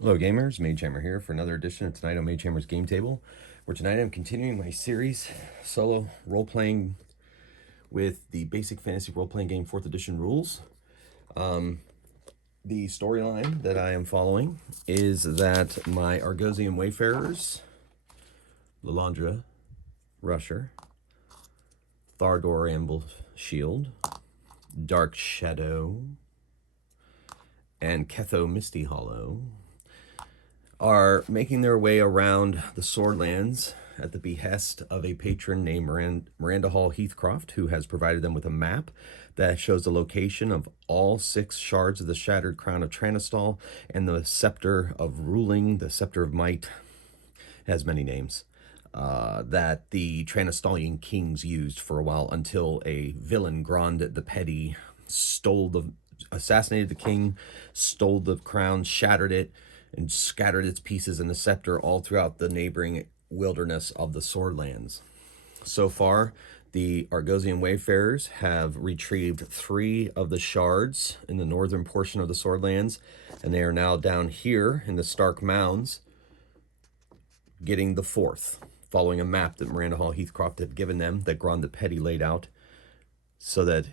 Hello gamers, Mage Hammer here for another edition of Tonight on Mage Hammer's Game Table, where tonight I'm continuing my series, solo role-playing with the basic fantasy role-playing game 4th edition rules. The storyline that I am following is that my Argosian Wayfarers, Lalandra, Rusher, Thardor Amble Shield, Dark Shadow, and Ketho Misty Hollow are making their way around the Swordlands at the behest of a patron named Miranda Hall Heathcroft, who has provided them with a map that shows the location of all 6 shards of the Shattered Crown of Tranistal and the Scepter of Ruling, the Scepter of Might, has many names, that the Tranistalian kings used for a while until a villain, Grand the Petty, assassinated the king, stole the crown, shattered it, and scattered its pieces and the scepter all throughout the neighboring wilderness of the Swordlands. So far, the Argosian Wayfarers have retrieved 3 of the shards in the northern portion of the Swordlands, and they are now down here in the Stark Mounds getting the 4th, following a map that Miranda Hall Heathcroft had given them that Grand the Petty laid out so that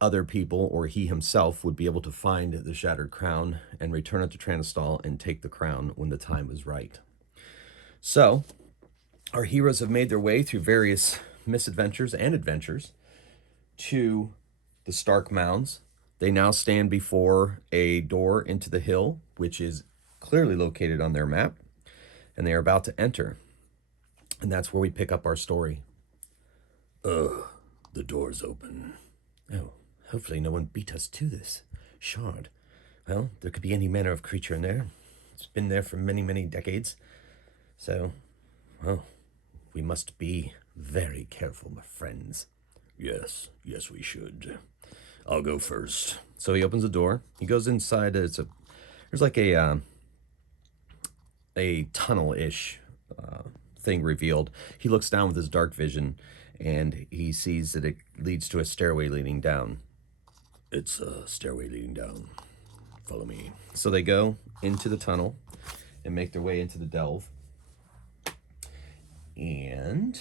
other people or he himself would be able to find the Shattered Crown and return it to Tranistal and take the crown when the time was right. So, our heroes have made their way through various misadventures and adventures to the Stark Mounds. They now stand before a door into the hill, which is clearly located on their map, and they are about to enter. And that's where we pick up our story. The door's open. Oh, hopefully no one beat us to this shard. Well, there could be any manner of creature in there. It's been there for many, many decades. So, well, we must be very careful, my friends. Yes, we should. I'll go first. So he opens the door. He goes inside. There's like a tunnel-ish thing revealed. He looks down with his dark vision, and he sees that it leads to a stairway leading down. It's a stairway leading down. Follow me. So they go into the tunnel and make their way into the delve. And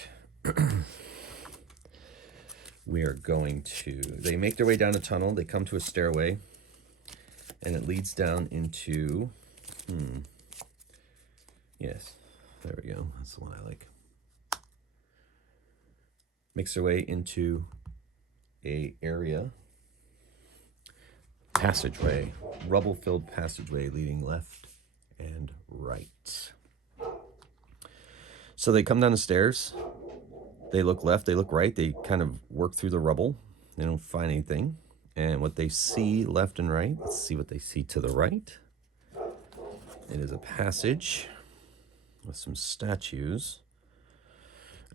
they make their way down the tunnel. They come to a stairway, and it leads down into, yes, there we go. That's the one I like. Makes their way into a area, passageway, rubble-filled passageway leading left and right. So they come down the stairs. They look left, they look right. They kind of work through the rubble. They don't find anything. And what they see left and right, let's see what they see to the right. It is a passage with some statues.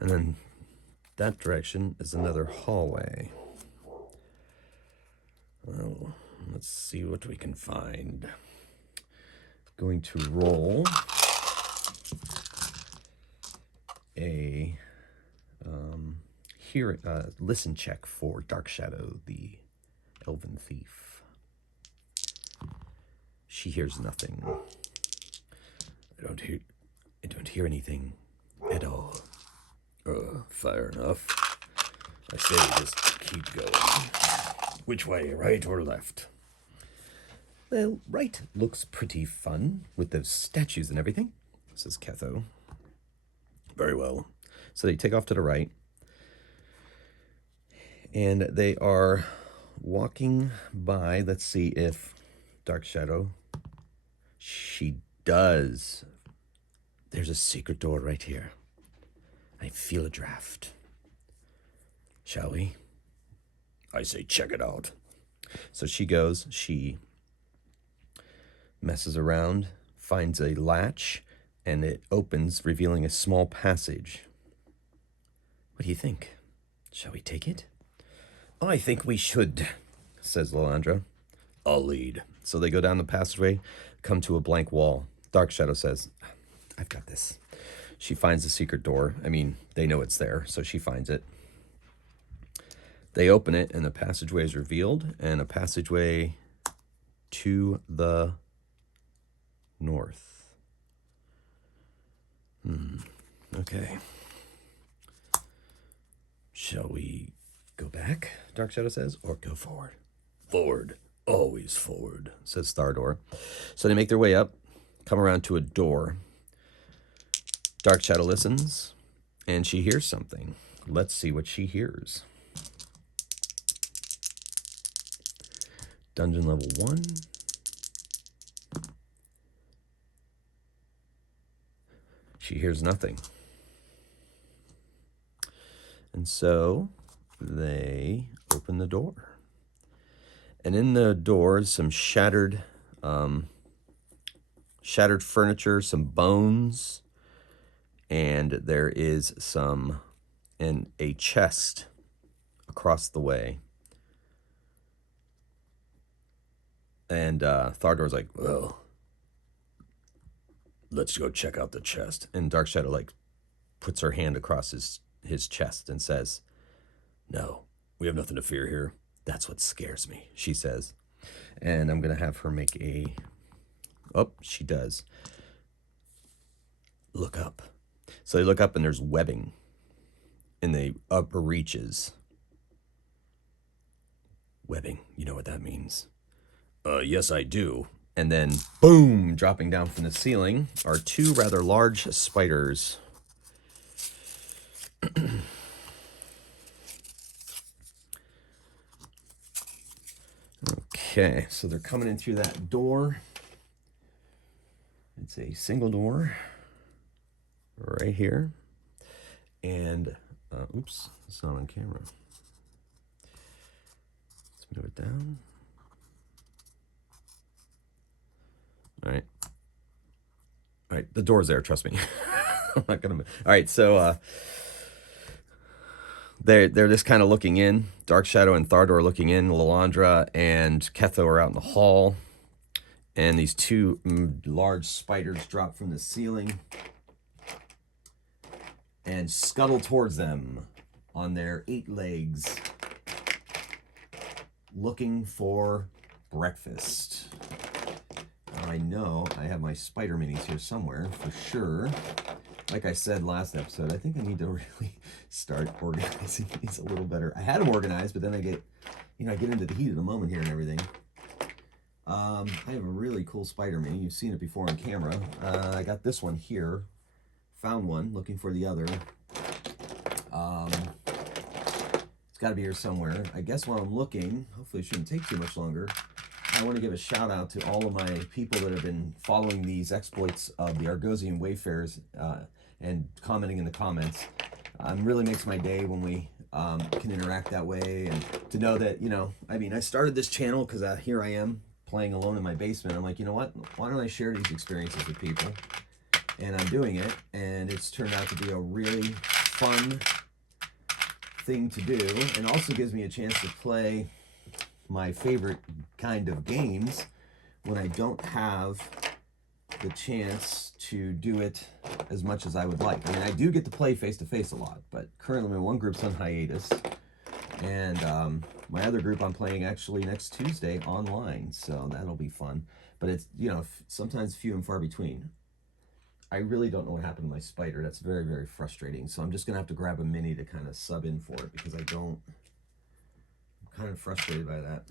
And then that direction is another hallway. Well, let's see what we can find. Going to roll a listen check for Dark Shadow, the elven thief. She hears nothing. I don't hear anything at all. Fair enough. I say just keep going. Which way, right or left? Well, right looks pretty fun with those statues and everything, says Ketho. Very well. So they take off to the right, and they are walking by. Let's see if Dark Shadow. She does. There's a secret door right here. I feel a draft. Shall we? I say check it out. So she goes, she messes around, finds a latch, and it opens, revealing a small passage. What do you think? Shall we take it? I think we should, says Lalandra. I'll lead. So they go down the passageway, come to a blank wall. Dark Shadow says, I've got this. She finds the secret door. I mean, they know it's there, so she finds it. They open it, and the passageway is revealed, and a passageway to the north. Okay. Shall we go back, Dark Shadow says, or go forward? Forward. Always forward, says Thardor. So they make their way up, come around to a door. Dark Shadow listens, and she hears something. Let's see what she hears. Dungeon level 1. She hears nothing. And so they open the door. And in the door is some shattered furniture, some bones, and there is a chest across the way. And Thardor's like, well, let's go check out the chest. And Dark Shadow like puts her hand across his chest and says, no, we have nothing to fear here. That's what scares me, she says. And I'm going to have her make she does. Look up. So they look up and there's webbing in the upper reaches. Webbing, you know what that means? Yes, I do. And then, boom, dropping down from the ceiling are two rather large spiders. Okay, so they're coming in through that door. It's a single door right here. And, oops, it's not on camera. Let's move it down. All right, the door's there, trust me. I'm not gonna move. All right, so they're just kind of looking in. Dark Shadow and Thardor looking in. Lalandra and Ketho are out in the hall. And these two large spiders drop from the ceiling and scuttle towards them on their 8 legs, looking for breakfast. I know I have my spider minis here somewhere for sure. Like I said last episode, I think I need to really start organizing these a little better. I had them organized, but then I get into the heat of the moment here and everything. I have a really cool spider mini. You've seen it before on camera. I got this one here. Found one, looking for the other. It's got to be here somewhere. I guess while I'm looking, hopefully it shouldn't take too much longer, I want to give a shout out to all of my people that have been following these exploits of the Argosian Wayfarers and commenting in the comments. Really makes my day when we can interact that way, and to know that, I started this channel because here I am playing alone in my basement. I'm like, you know what? Why don't I share these experiences with people? And I'm doing it, and it's turned out to be a really fun thing to do, and also gives me a chance to play my favorite kind of games when I don't have the chance to do it as much as I would like. I do get to play face-to-face a lot, but currently my one group's on hiatus, and my other group I'm playing actually next Tuesday online, so that'll be fun. But it's, sometimes few and far between. I really don't know what happened to my spider. That's very, very frustrating. So I'm just gonna have to grab a mini to kind of sub in for it, because I'm kind of frustrated by that.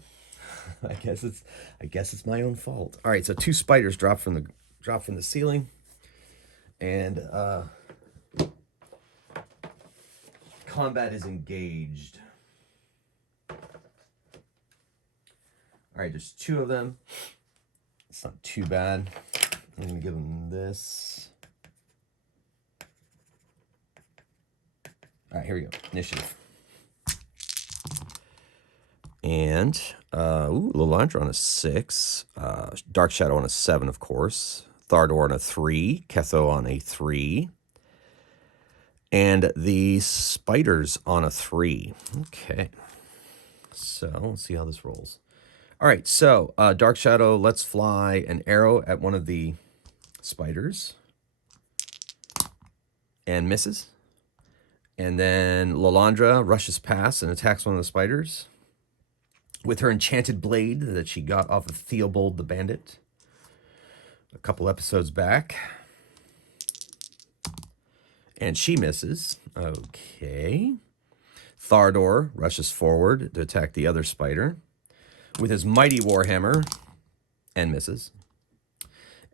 I guess it's my own fault. All right, so 2 spiders drop from the ceiling, and combat is engaged. All right, there's 2 of them. It's not too bad. I'm gonna give them this. All right, here we go. Initiative. And Lalandra on a 6, Dark Shadow on a 7, of course. Thardor on a 3, Ketho on a 3, and the spiders on a 3. Okay, so let's see how this rolls. All right, so Dark Shadow lets fly an arrow at one of the spiders and misses. And then Lalandra rushes past and attacks one of the spiders with her enchanted blade that she got off of Theobald the Bandit. a couple episodes back. And she misses. Okay. Thardor rushes forward to attack the other spider with his mighty warhammer and misses.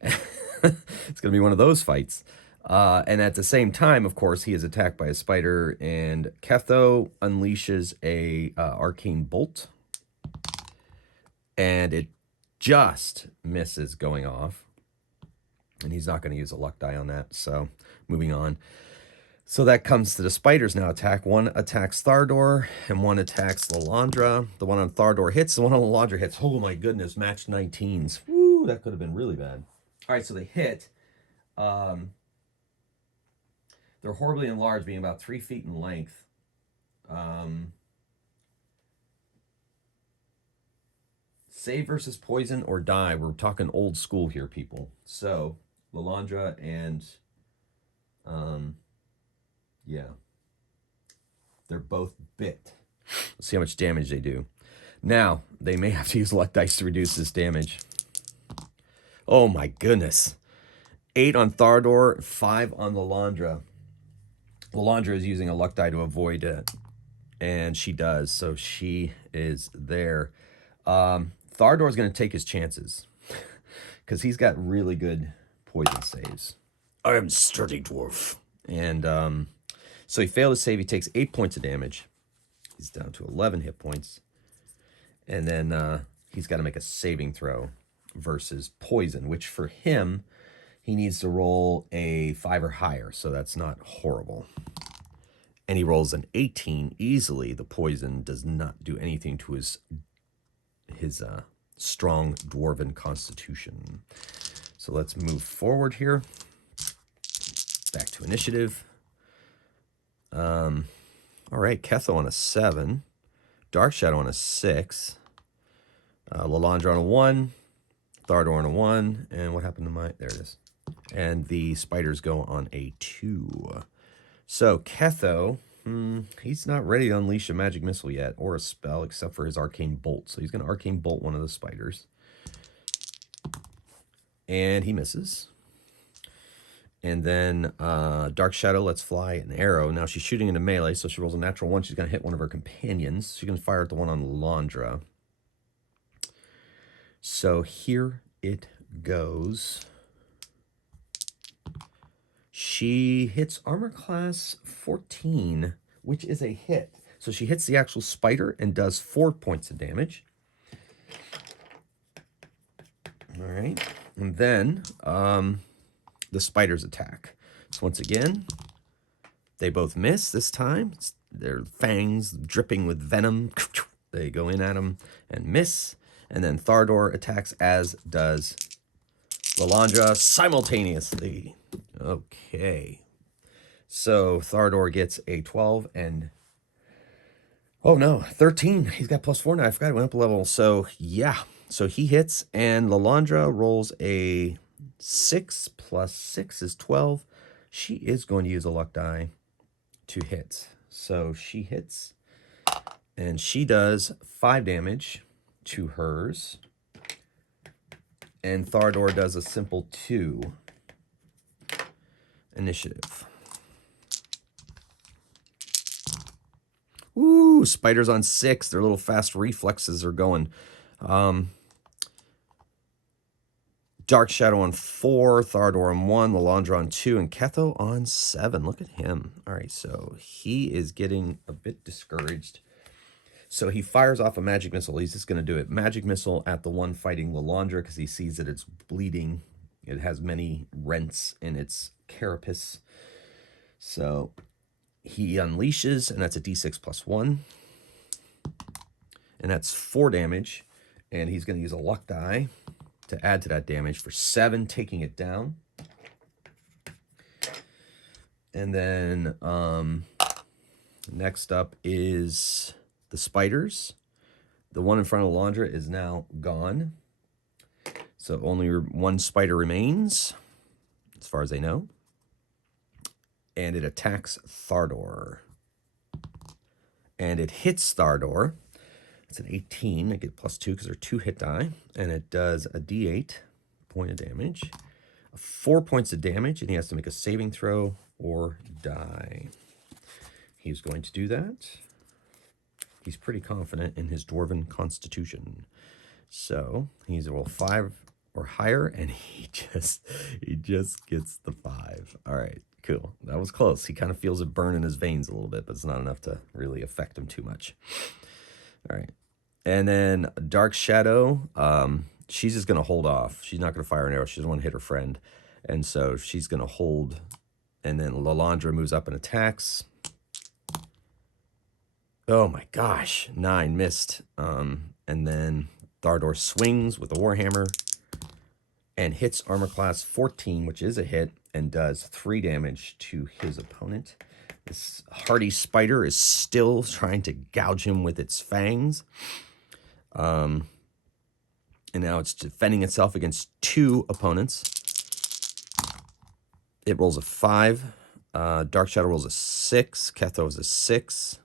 It's going to be one of those fights. And at the same time, of course, he is attacked by a spider, and Ketho unleashes a arcane bolt, and it just misses going off. And he's not going to use a luck die on that, so moving on. So that comes to the spiders now attack. One attacks Thardor, and one attacks Lalandra. The one on Thardor hits, the one on Lalandra hits. Oh my goodness, matched 19s. Woo, that could have been really bad. All right, so they hit. They're horribly enlarged, being about 3 feet in length. Save versus poison or die. We're talking old school here, people. So, Lalandra and... yeah. They're both bit. Let's see how much damage they do. Now, they may have to use luck dice to reduce this damage. Oh my goodness. 8 on Thardor, 5 on Lalandra. Lalandra is using a luck die to avoid it, and she does, so she is there. Thardor is going to take his chances because he's got really good poison saves. I am sturdy dwarf. And so he failed to save. He takes 8 points of damage. He's down to 11 hit points. And then he's got to make a saving throw versus poison, which for him, he needs to roll a 5 or higher, so that's not horrible. And he rolls an 18 easily. The poison does not do anything to his strong dwarven constitution. So let's move forward here. Back to initiative. All right, Ketho on a 7. Dark Shadow on a 6. Lalandra on a 1. Thardor on a 1. And what happened to my... There it is. And the spiders go on a 2. So Ketho, he's not ready to unleash a magic missile yet, or a spell, except for his arcane bolt. So he's going to arcane bolt one of the spiders. And he misses. And then Dark Shadow lets fly an arrow. Now she's shooting into melee, so she rolls a natural 1. She's going to hit one of her companions. She can fire at the one on Lalandra. So here it goes. She hits armor class 14, which is a hit. So she hits the actual spider and does 4 points of damage. All right. And then the spiders attack. So once again, they both miss this time. Their fangs dripping with venom. They go in at them and miss. And then Thardor attacks, as does Lalandra simultaneously. Okay. So Thardor gets a 12 and... Oh no, 13. He's got +4 now. I forgot it went up a level. So yeah. So he hits, and Lalandra rolls a 6 + 6 is 12. She is going to use a luck die to hit. So she hits, and she does 5 damage to hers. And Thardor does a simple 2. Initiative. Ooh, spiders on 6. Their little fast reflexes are going. Dark Shadow on 4, Thardor on 1, Lalandra on 2, and Ketho on 7. Look at him. All right, so he is getting a bit discouraged. So he fires off a magic missile. He's just going to do it. Magic missile at the one fighting Lalandra because he sees that it's bleeding. It has many rents in its carapace. So he unleashes, and that's a d6 + 1. And that's 4 damage. And he's going to use a luck die to add to that damage for 7, taking it down. And then next up is the spiders. The one in front of Lalandra is now gone. So only one spider remains, as far as I know. And it attacks Thardor. And it hits Thardor. It's an 18. I get +2 because they're 2 hit die. And it does a d8 point of damage. 4 points of damage, and he has to make a saving throw or die. He's going to do that. He's pretty confident in his dwarven constitution. So he's a roll 5 or higher, and he just gets the 5. All right, cool. That was close. He kind of feels it burn in his veins a little bit, but it's not enough to really affect him too much. All right. And then Dark Shadow, she's just going to hold off. She's not going to fire an arrow. She doesn't want to hit her friend. And so she's going to hold. And then Lalandra moves up and attacks. Oh my gosh, 9 missed. And then Thardor swings with a Warhammer and hits armor class 14, which is a hit, and does 3 damage to his opponent. This hardy spider is still trying to gouge him with its fangs. And now it's defending itself against 2 opponents. It rolls a 5. Dark Shadow rolls a 6. Ketho is a 6.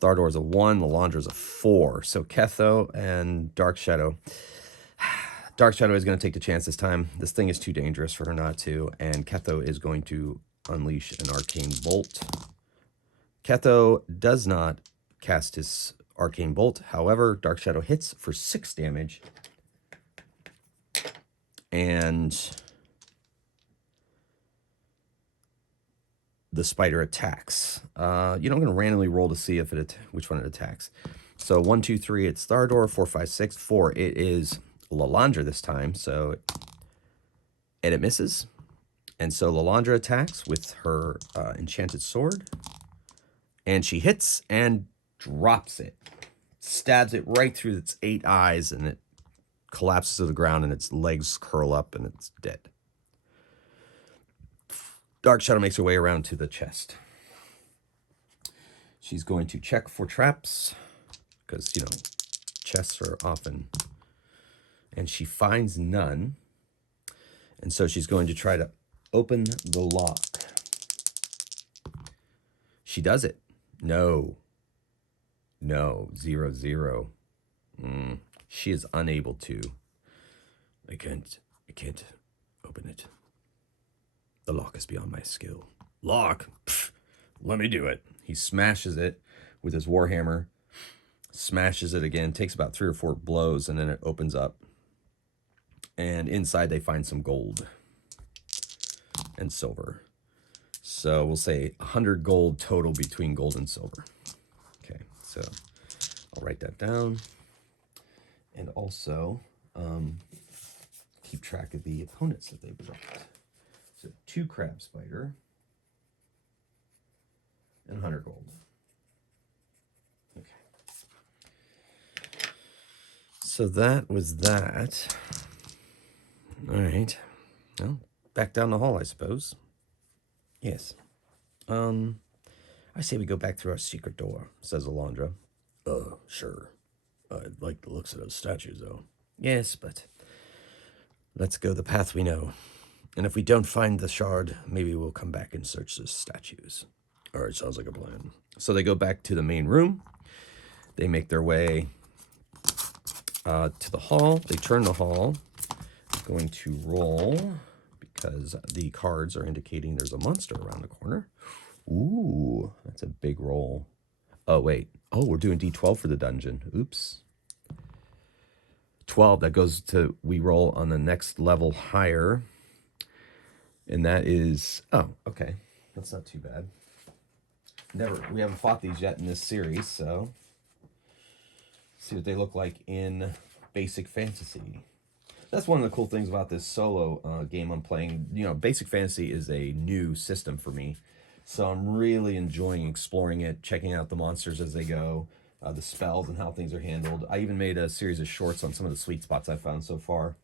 Thardor is a 1. Lalandra is a 4. So Ketho and Dark Shadow. Dark Shadow is going to take the chance this time. This thing is too dangerous for her not to. And Ketho is going to unleash an arcane bolt. Ketho does not cast his arcane bolt. However, Dark Shadow hits for 6 damage. And the spider attacks. I'm going to randomly roll to see if which one it attacks. So 1, 2, 3, it's Thardor. 4, 5, 6. 4, it is Lalandra this time. And it misses. And so Lalandra attacks with her enchanted sword. And she hits and drops it. Stabs it right through its 8 eyes, and it collapses to the ground, and its legs curl up, and it's dead. Dark Shadow makes her way around to the chest. She's going to check for traps, because, chests are often... And she finds none. And so she's going to try to open the lock. She does it. No. 0, 0. She is unable to. I can't open it. The lock is beyond my skill. Lock? Pfft, let me do it. He smashes it with his warhammer. Smashes it again. Takes about 3 or 4 blows, and then it opens up. And inside they find some gold and silver. So we'll say 100 gold total between gold and silver. Okay, so I'll write that down. And also keep track of the opponents that they've dropped. So 2 crab spider and 100 gold. Okay. So that was that. All right. Well, back down the hall, I suppose. Yes. I say we go back through our secret door, says Alondra. Sure. I like the looks of those statues, though. Yes, but let's go the path we know. And if we don't find the shard, maybe we'll come back and search the statues. All right, sounds like a plan. So they go back to the main room. They make their way to the hall. They turn the hall. I'm going to roll, because the cards are indicating there's a monster around the corner. Ooh, that's a big roll. Oh, wait. Oh, we're doing D12 for the dungeon. Oops. 12, that goes to, we roll on the next level higher. And that is, oh, okay. That's not too bad. We haven't fought these yet in this series, so see what they look like in Basic Fantasy. That's one of the cool things about this solo game I'm playing. Basic Fantasy is a new system for me. So I'm really enjoying exploring it, checking out the monsters as they go, the spells and how things are handled. I even made a series of shorts on some of the sweet spots I found so far,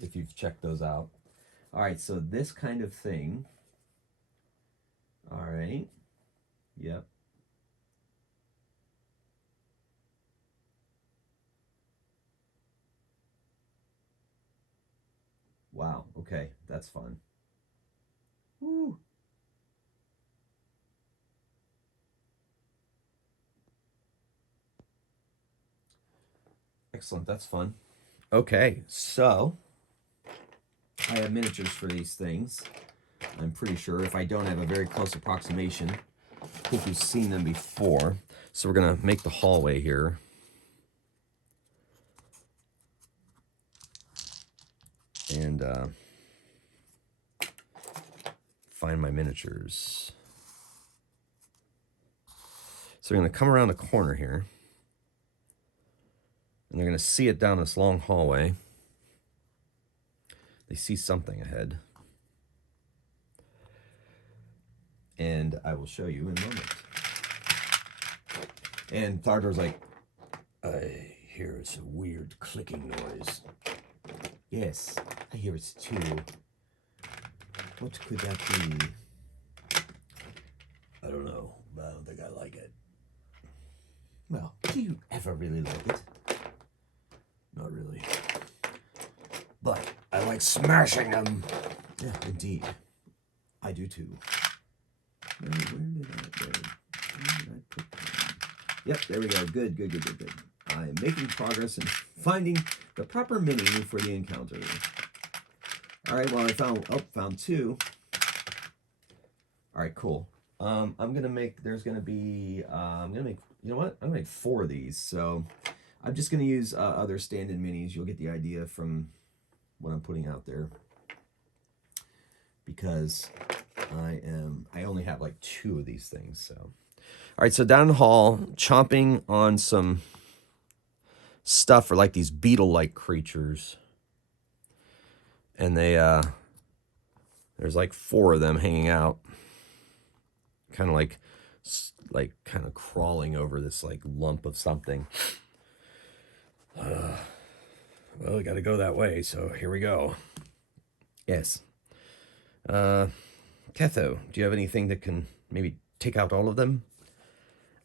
if you've checked those out. All right, so this kind of thing. All right. Yep. Wow, okay, that's fun. Woo. Excellent, that's fun. Okay, so I have miniatures for these things. I'm pretty sure. If I don't have a very close approximation, I think you've seen them before. So we're going to make the hallway here. And find my miniatures. So we're going to come around the corner here. And they're going to see it down this long hallway. They see something ahead. And I will show you in a moment. And Thardor's like, I hear a weird clicking noise. Yes, I hear it too. What could that be? I don't know, but I don't think I like it. Well, do you ever really like it? Not really. But I like smashing them. Yeah, indeed. I do too. Where did I put them? Yep, there we go. Good. I am making progress in finding the proper mini for the encounter. All right, well, I found two. All right, cool. I'm gonna make. You know what? I'm gonna make 4 of these. So I'm just gonna use other stand-in minis. You'll get the idea from what I'm putting out there, because I only have like 2 of these things. So all right, so down the hall, chomping on some stuff for like these beetle-like creatures, and they there's like 4 of them hanging out, kind of like kind of crawling over this like lump of something. Well, we got to go that way, so here we go. Yes. Ketho, do you have anything that can maybe take out all of them?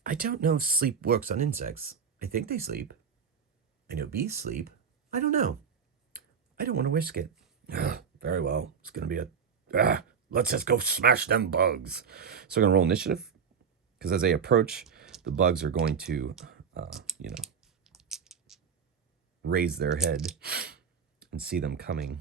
I don't know if sleep works on insects. I think they sleep. I know bees sleep. I don't know. I don't want to risk it. Very well. It's going to be let's just go smash them bugs. So we're going to roll initiative, because as they approach, the bugs are going to, raise their head and see them coming.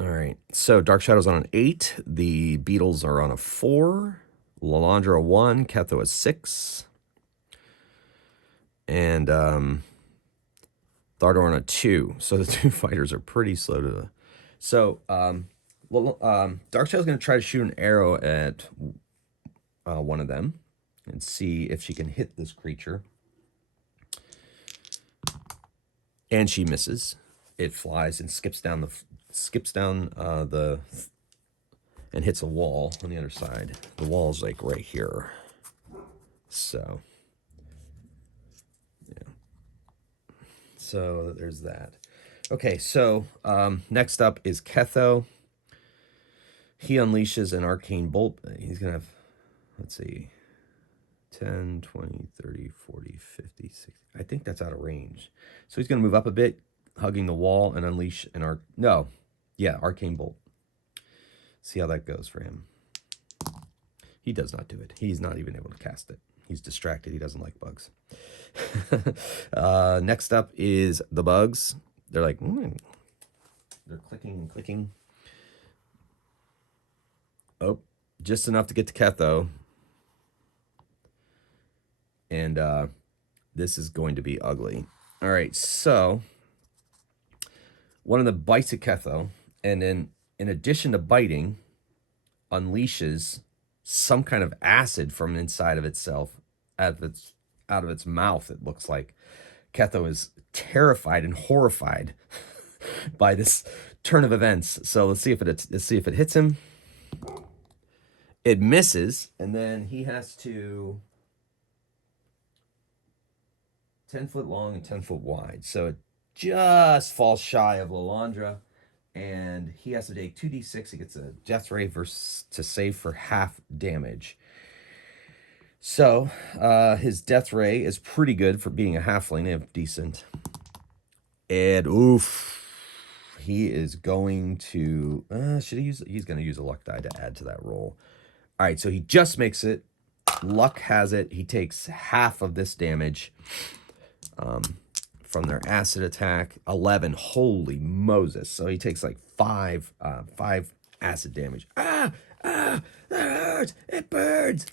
All right, so Dark Shadow's on an 8. The Beetles are on a 4. Lalandra a 1. Ketho a 6. And Thardor on a 2. So the 2 fighters are pretty slow to... So Dark Shadow's going to try to shoot an arrow at one of them and see if she can hit this creature. And she misses. It flies and skips down and hits a wall on the other side. The wall's like right here. So yeah. So there's that. Okay, so next up is Ketho. He unleashes an arcane bolt. He's gonna have, let's see, 10, 20, 30, 40, 50, 60. I think that's out of range. So he's gonna move up a bit, hugging the wall, and unleash an arcane bolt. See how that goes for him. He does not do it. He's not even able to cast it. He's distracted. He doesn't like bugs. Next up is the bugs. They're like, they're clicking and clicking. Oh, just enough to get to Ketho. And this is going to be ugly. All right, so one of the bites at Ketho, and then in addition to biting, unleashes some kind of acid from inside of itself, out of its mouth. It looks like Ketho is terrified and horrified by this turn of events. So let's see if it hits him. It misses, and then he has to 10 foot long and 10 foot wide. So it just falls shy of Lalandra, and he has to take 2d6. He gets a death ray to save for half damage. So his death ray is pretty good for being a halfling. They have decent. And oof, he is going to he's going to use a luck die to add to that roll. All right, so he just makes it. Luck has it. He takes half of this damage from their acid attack. 11. Holy Moses. So he takes like 5 acid damage. Ah, that hurts. It burns.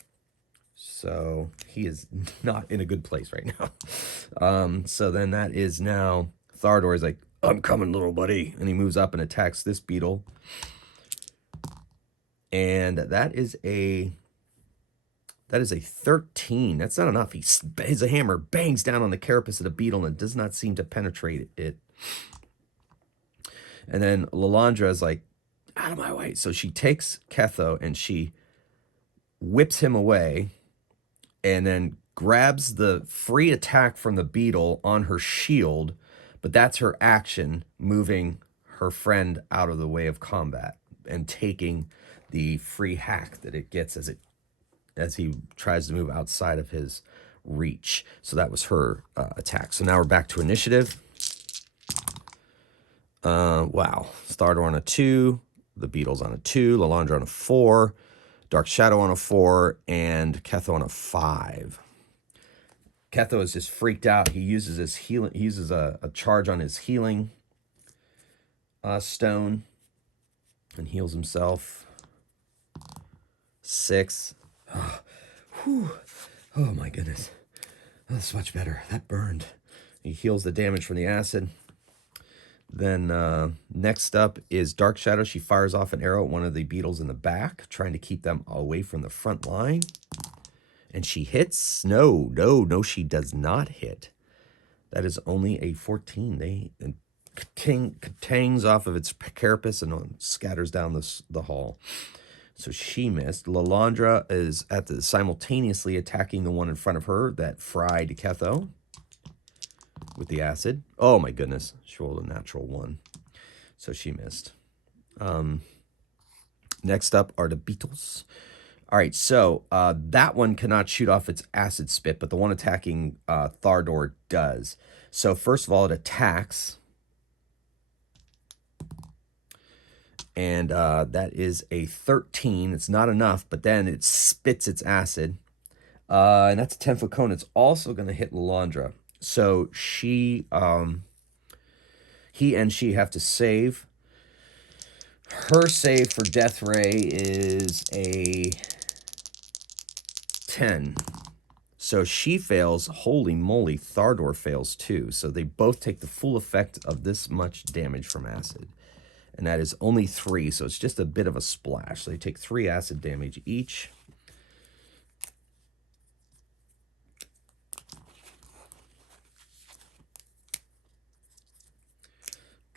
So he is not in a good place right now. So then that is now Thardor is like, I'm coming, little buddy. And he moves up and attacks this beetle. And that is a 13. That's not enough. His hammer bangs down on the carapace of the beetle and does not seem to penetrate it. And then Lalandra is like, out of my way. So she takes Ketho and she whips him away and then grabs the free attack from the beetle on her shield. But that's her action, moving her friend out of the way of combat and taking the free hack that it gets as he tries to move outside of his reach. So that was her attack. So now we're back to initiative. Wow. Thardor on a 2, the beetle's on a 2, Lalandra on a 4, Dark Shadow on a 4, and Ketho on a 5. Ketho is just freaked out. He uses his healing. He uses a charge on his healing stone and heals himself. 6. Oh my goodness. That's much better. That burned. He heals the damage from the acid. Then next up is Dark Shadow. She fires off an arrow at one of the beetles in the back, trying to keep them away from the front line. And she hits. No, she does not hit. That is only a 14. Tangs off of its carapace and scatters down the hall. So she missed. Lalandra is simultaneously attacking the one in front of her that fried Ketho with the acid. Oh my goodness. She rolled a natural 1. So she missed. Next up are the beetles. All right, so that one cannot shoot off its acid spit, but the one attacking Thardor does. So first of all, it attacks. And that is a 13. It's not enough, but then it spits its acid. And that's a 10-foot cone. It's also going to hit Lalandra. So he and she have to save. Her save for Death Ray is a 10. So she fails. Holy moly, Thardor fails too. So they both take the full effect of this much damage from acid. And that is only 3, so it's just a bit of a splash. So they take 3 acid damage each.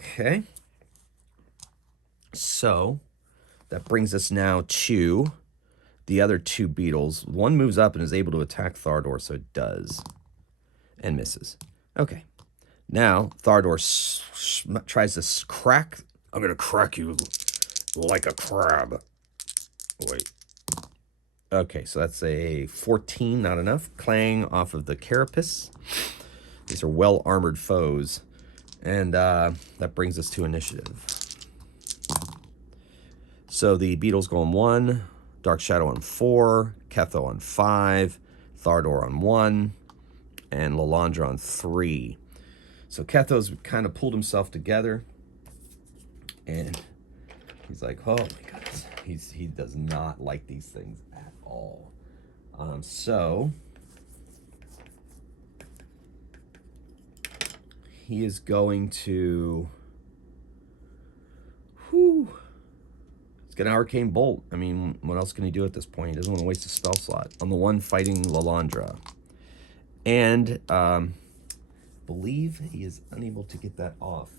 Okay. So that brings us now to the other 2 beetles. One moves up and is able to attack Thardor, so it does. And misses. Okay. Now Thardor tries to crack. I'm going to crack you like a crab. Wait. Okay, so that's a 14, not enough. Clang off of the carapace. These are well-armored foes. And that brings us to initiative. So the beetles go on 1, Dark Shadow on 4, Ketho on 5, Thardor on 1, and Lalandra on 3. So Ketho's kind of pulled himself together. And he's like, oh my goodness. He does not like these things at all. So he is going to get an Arcane Bolt. I mean, what else can he do at this point? He doesn't want to waste a spell slot on the one fighting Lalandra. And believe he is unable to get that off.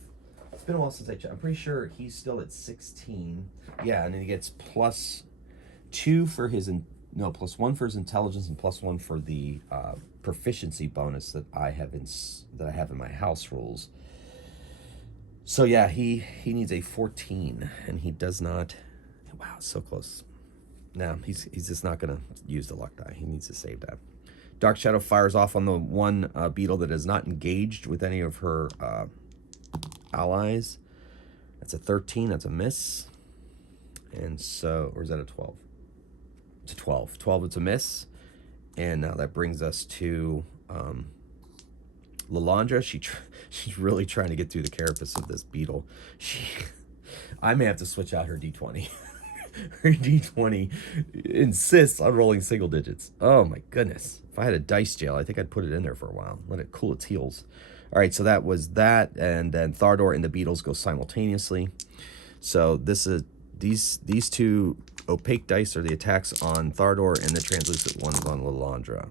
It's been a while since I checked. I'm pretty sure he's still at 16. Yeah, and then he gets +2 for his, +1 for his intelligence and +1 for the proficiency bonus that I have in my house rules. So yeah, he needs a 14, and he does not. Wow, so close. No, he's just not gonna use the luck die. He needs to save that. Dark Shadow fires off on the one beetle that is not engaged with any of her allies. That's a 13. That's a miss. And so, or is that a 12? It's a 12. 12, it's a miss. And now that brings us to Lalandra, she's really trying to get through the carapace of this beetle. I may have to switch out her D20. Her D20 insists on rolling single digits. Oh my goodness. If I had a dice jail, I think I'd put it in there for a while. Let it cool its heels. All right, so that was that. And then Thardor and the beetles go simultaneously. So this is these two opaque dice are the attacks on Thardor, and the translucent ones on Lalandra.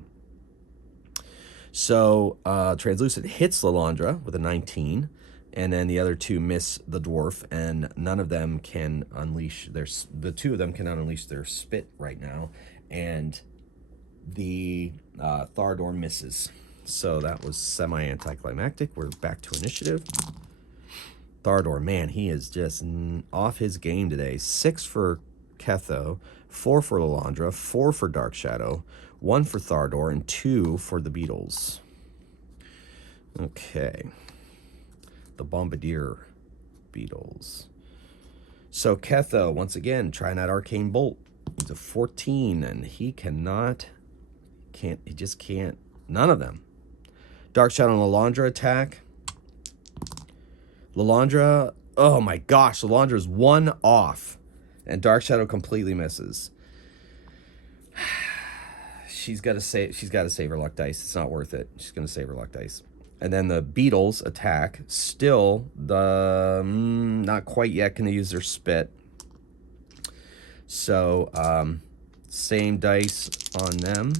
So translucent hits Lalandra with a 19. And then the other two miss the dwarf, and none of them can unleash the two of them cannot unleash their spit right now, and the Thardor misses. So that was semi-anticlimactic. We're back to initiative. Thardor, man, he is just off his game today. 6 for Ketho, 4 for Lalandra, 4 for Dark Shadow, 1 for Thardor, and 2 for the beetles. Okay. The Bombardier beetles. So Ketho, once again, trying that Arcane Bolt. He's a 14, and he just can't, none of them. Dark Shadow and Lalandra attack. Lalandra, oh my gosh, Lalandra's 1 off, and Dark Shadow completely misses. She's got to save her luck dice. It's not worth it. She's going to save her luck dice. And then the beetles attack. Still, not quite yet going to use their spit. So, same dice on them.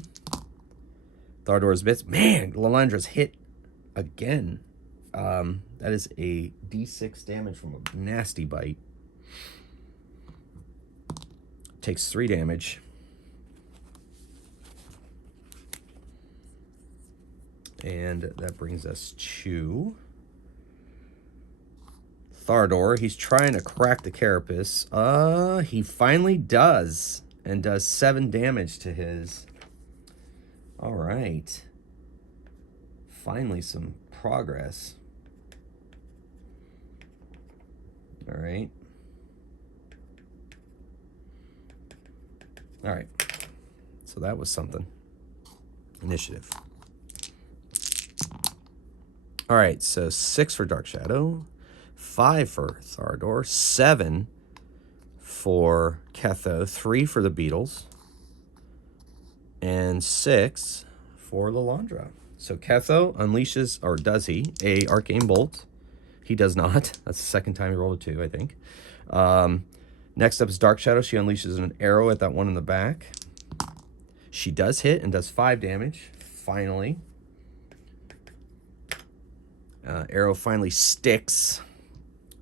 Thardor's bits. Man, Lalandra's hit again. That is a D6 damage from a nasty bite. Takes 3 damage. And that brings us to Thardor. He's trying to crack the carapace. He finally does, and does 7 damage to his. All right. Finally some progress. All right. All right. So that was something. Initiative. All right, so 6 for Dark Shadow, 5 for Thardor, 7 for Ketho, 3 for the beetles, and 6 for Lalandra. So Ketho unleashes, or does he, a Arcane Bolt. He does not. That's the second time he rolled a 2, I think. Next up is Dark Shadow. She unleashes an arrow at that one in the back. She does hit and does 5 damage, finally. Arrow finally sticks.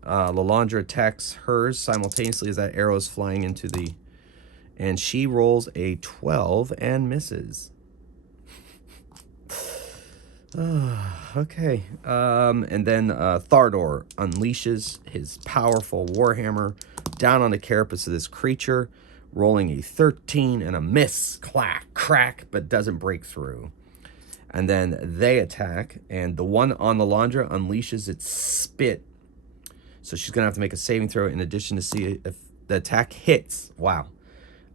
Lalandra attacks hers simultaneously as that arrow is flying into the... And she rolls a 12 and misses. Okay. And then Thardor unleashes his powerful warhammer down on the carapace of this creature, rolling a 13 and a miss. Clack, crack, but doesn't break through. And then they attack, and the one on Lalandra unleashes its spit. So she's going to have to make a saving throw in addition to see if the attack hits. Wow.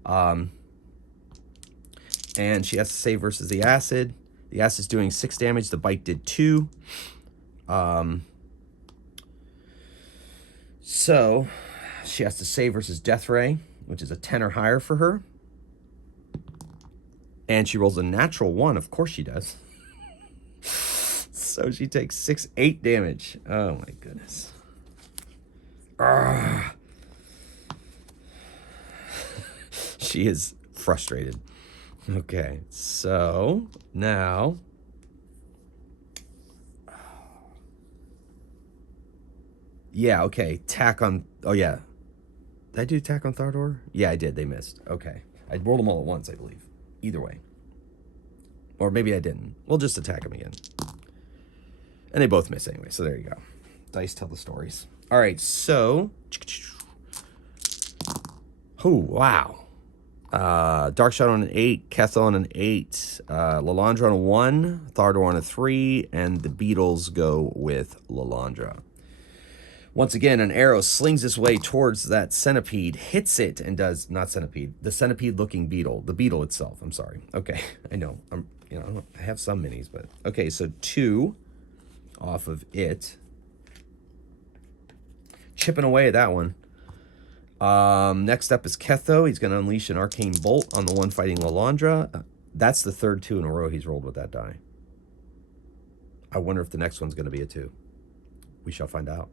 And she has to save versus the acid. The acid's doing 6 damage. The bite did 2. So she has to save versus Death Ray, which is a 10 or higher for her. And she rolls a natural 1. Of course she does. So she takes 8 damage. Oh my goodness. She is frustrated. Okay, so now yeah, okay. Tack on, oh yeah. Did I do tack on Thardor? Yeah, I did. They missed. Okay. I rolled them all at once, I believe. Either way. Or maybe I didn't. We'll just attack them again. And they both miss anyway, so there you go. Dice tell the stories. All right, so... Oh, wow. Dark Shadow on an 8, Ketho on an 8, Lalandra on a 1, Thardor on a 3, and the beetles go with Lalandra. Once again, an arrow slings its way towards that centipede, hits it, and does... Not centipede. The centipede-looking beetle. The beetle itself. I'm sorry. Okay, I know. I have some minis, but... Okay, so 2 off of it. Chipping away at that one. Next up is Ketho. He's going to unleash an arcane bolt on the one fighting Lalandra. That's the third 2 in a row he's rolled with that die. I wonder if the next one's going to be a 2. We shall find out.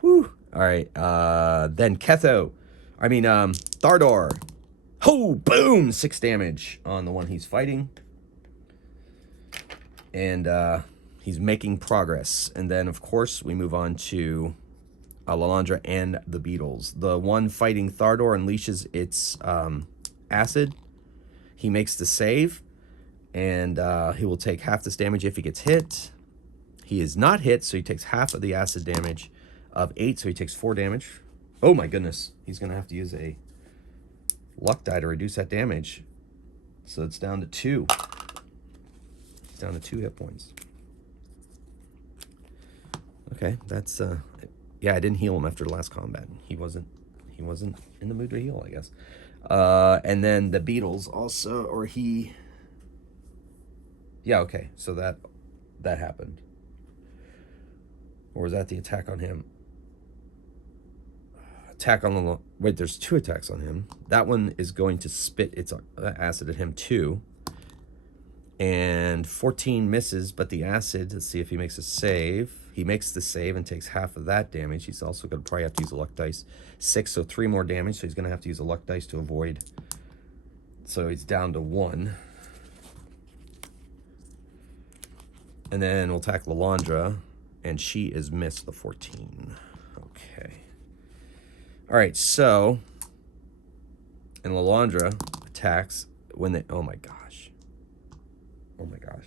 Whew. All right. Then Thardor. Ho! Boom! 6 damage on the one he's fighting. And he's making progress. And then, of course, we move on to Lalandra and the beetles. The one fighting Thardor unleashes its acid. He makes the save. And he will take half this damage if he gets hit. He is not hit, so he takes half of the acid damage of 8, so he takes 4 damage. Oh my goodness. He's going to have to use a luck die to reduce that damage. So it's down to 2. It's down to 2 hit points. Okay, that's... yeah, I didn't heal him after the last combat. He wasn't in the mood to heal, I guess. And then the beetles also, or he... Yeah, okay, so that happened. Or was that the attack on him? Attack on the... Wait, there's 2 attacks on him. That one is going to spit its acid at him too. And 14 misses, but the acid, let's see if he makes a save. He makes the save and takes half of that damage. He's also going to probably have to use a luck dice. 6, so 3 more damage, so he's going to have to use a luck dice to avoid. So he's down to 1. And then we'll attack Lalandra, and she is missed the 14. Okay. All right, so, and Lalandra attacks when they, oh my gosh. Oh my gosh.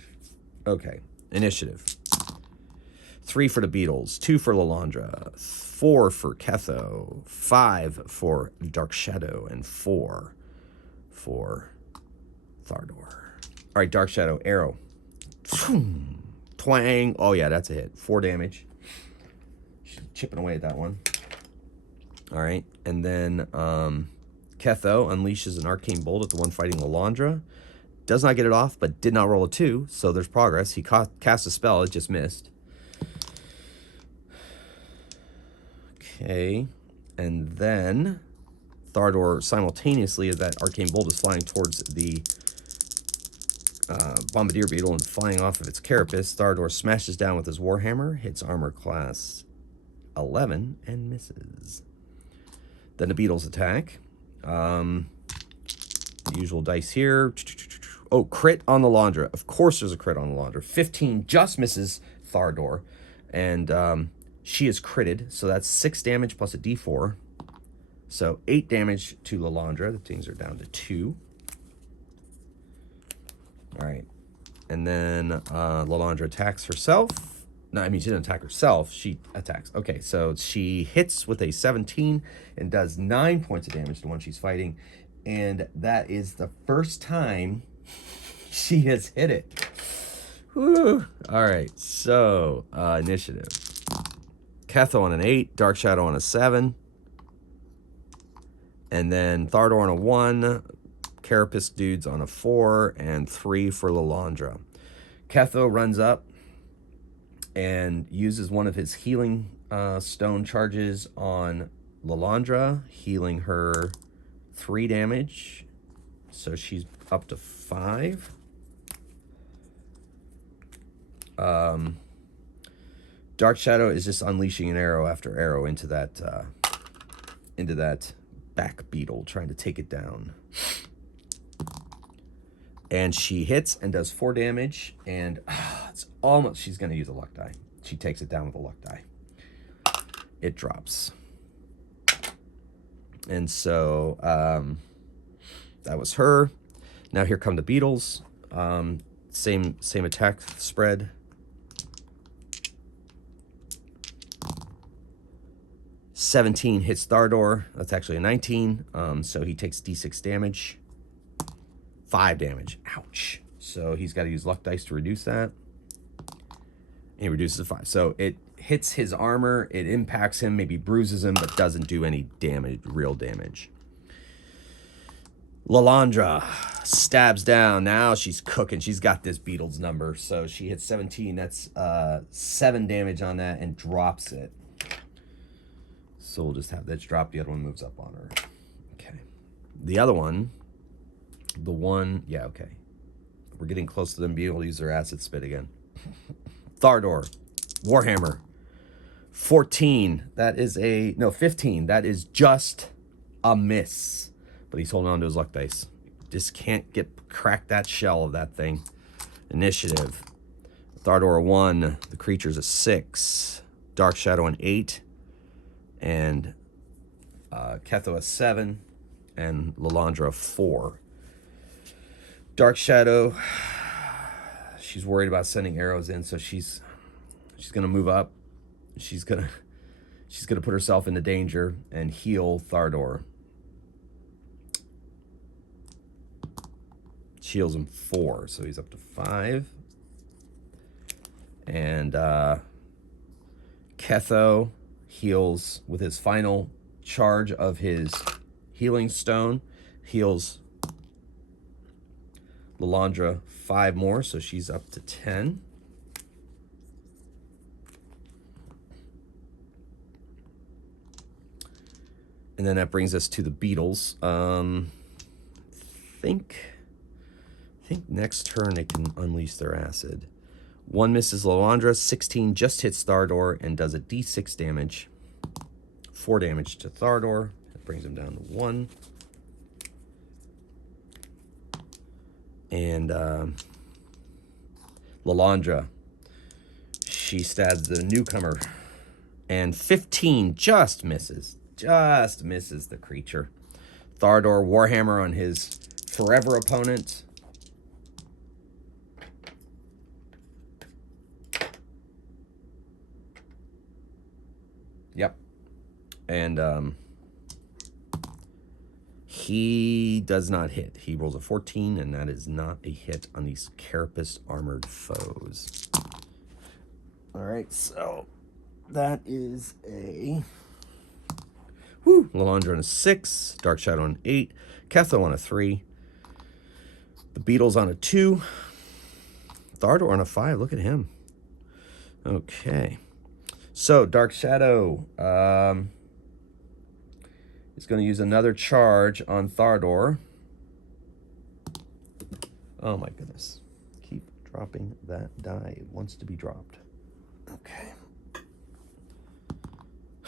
Okay, initiative. 3 for the beetles, 2 for Lalandra, 4 for Ketho, 5 for Dark Shadow, and 4 for Thardor. All right, Dark Shadow, arrow. Twang. Oh, yeah, that's a hit. 4 damage. She's chipping away at that one. All right. And then Ketho unleashes an arcane bolt at the one fighting Lalandra. Does not get it off, but did not roll a 2, so there's progress. He cast a spell. It just missed. Okay. And then Thardor, simultaneously, as that arcane bolt is flying towards the Bombardier Beetle and flying off of its carapace, Thardor smashes down with his Warhammer, hits armor class 11, and misses. Then the beetles attack. The usual dice here. Oh, crit on the Lalandra. Of course there's a crit on the Lalandra. 15 just misses Thardor. And she is critted, so that's 6 damage plus a d4. So 8 damage to Lalandra. The things are down to 2. All right, and then Lalandra attacks herself. No, I mean, she didn't attack herself. She attacks. Okay, so she hits with a 17 and does 9 points of damage to the one she's fighting. And that is the first time she has hit it. Whew. All right, so initiative. Ketho on an 8, Dark Shadow on a 7. And then Thardor on a 1. Carapace dudes on a 4, and 3 for Lalandra. Ketho runs up and uses one of his healing stone charges on Lalandra, healing her 3 damage. So she's up to 5. Dark Shadow is just unleashing an arrow after arrow into that back beetle, trying to take it down. And she hits and does 4 damage, and it's almost, she's going to use a luck die. She takes it down with a luck die. It drops. And so that was her. Now here come the beetles. Same attack spread. (17) hits Thardor. That's actually a 19. So he takes d6 damage. 5 damage. Ouch. So he's got to use luck dice to reduce that. And he reduces to 5. So it hits his armor. It impacts him, maybe bruises him, but doesn't do any damage, real damage. Lalandra stabs down. Now she's cooking. She's got this beetle's number. So she hits 17. That's 7 damage on that and drops it. So we'll just have that drop. The other one moves up on her. Okay. The other one, yeah, okay. We're getting close to them being able to use their acid spit again. Thardor, Warhammer, 14. That is 15. That is just a miss. But he's holding on to his luck dice. Just can't crack that shell of that thing. Initiative. Thardor, 1. The creature's a 6. Dark Shadow, an 8. And Ketho, a 7. And Lalandra, 4. Dark Shadow, she's worried about sending arrows in, so she's gonna move up. She's gonna put herself into danger and heal Thardor. She heals him 4, so he's up to 5. And Ketho heals with his final charge of his healing stone. Heals Lalandra 5 more, so she's up to 10. And then that brings us to the beetles. I think next turn they can unleash their acid. 1 misses Lalandra, 16 just hits Thardor and does a d6 damage. 4 damage to Thardor. That brings him down to 1. And Lalandra, she stabs the newcomer, and 15 just misses the creature. Thardor, Warhammer on his forever opponent. Yep. And he does not hit. He rolls a 14, and that is not a hit on these carapace armored foes. All right, so that is a Lalandra on a 6, Dark Shadow on 8, Ketho on a 3, the Beetles on a 2, Thardor on a 5. Look at him. Okay, so Dark Shadow is going to use another charge on Thardor. Oh my goodness. Keep dropping that die. It wants to be dropped. Okay.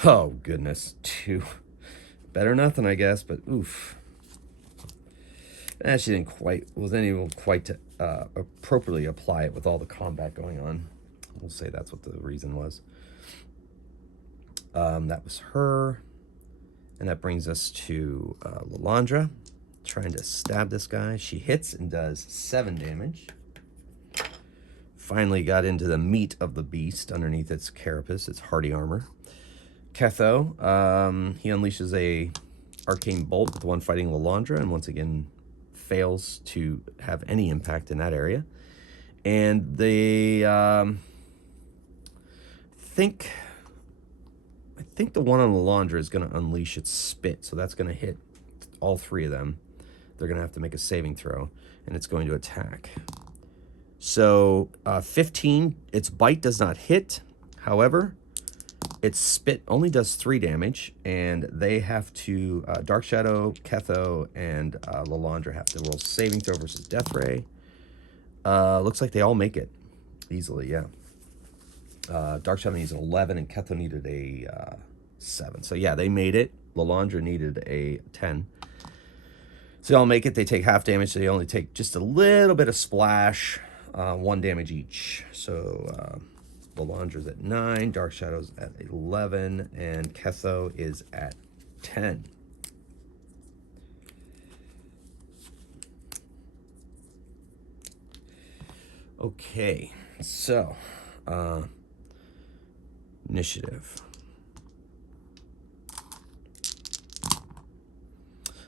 Oh goodness. 2. Better nothing, I guess, but oof. She wasn't able quite to appropriately apply it with all the combat going on. We'll say that's what the reason was. That was her. And that brings us to Lalandra, trying to stab this guy. She hits and does 7 damage. Finally got into the meat of the beast underneath its carapace, its hardy armor. Ketho, he unleashes a arcane bolt with the one fighting Lalandra, and once again fails to have any impact in that area. And they I think the one on Lalandra is going to unleash its spit, so that's going to hit all 3 of them. They're going to have to make a saving throw, and it's going to attack. So 15, its bite does not hit. However, its spit only does 3 damage, and they have to, Dark Shadow, Ketho, and Lalandra have to roll saving throw versus Death Ray. Looks like they all make it easily, yeah. Dark Shadow needs an 11, and Ketho needed a 7. So yeah, they made it. Lalandra needed a 10. So they all make it. They take half damage, so they only take just a little bit of splash, 1 damage each. So Lalandra's at 9, Dark Shadow's at 11, and Ketho is at 10. Okay, so initiative.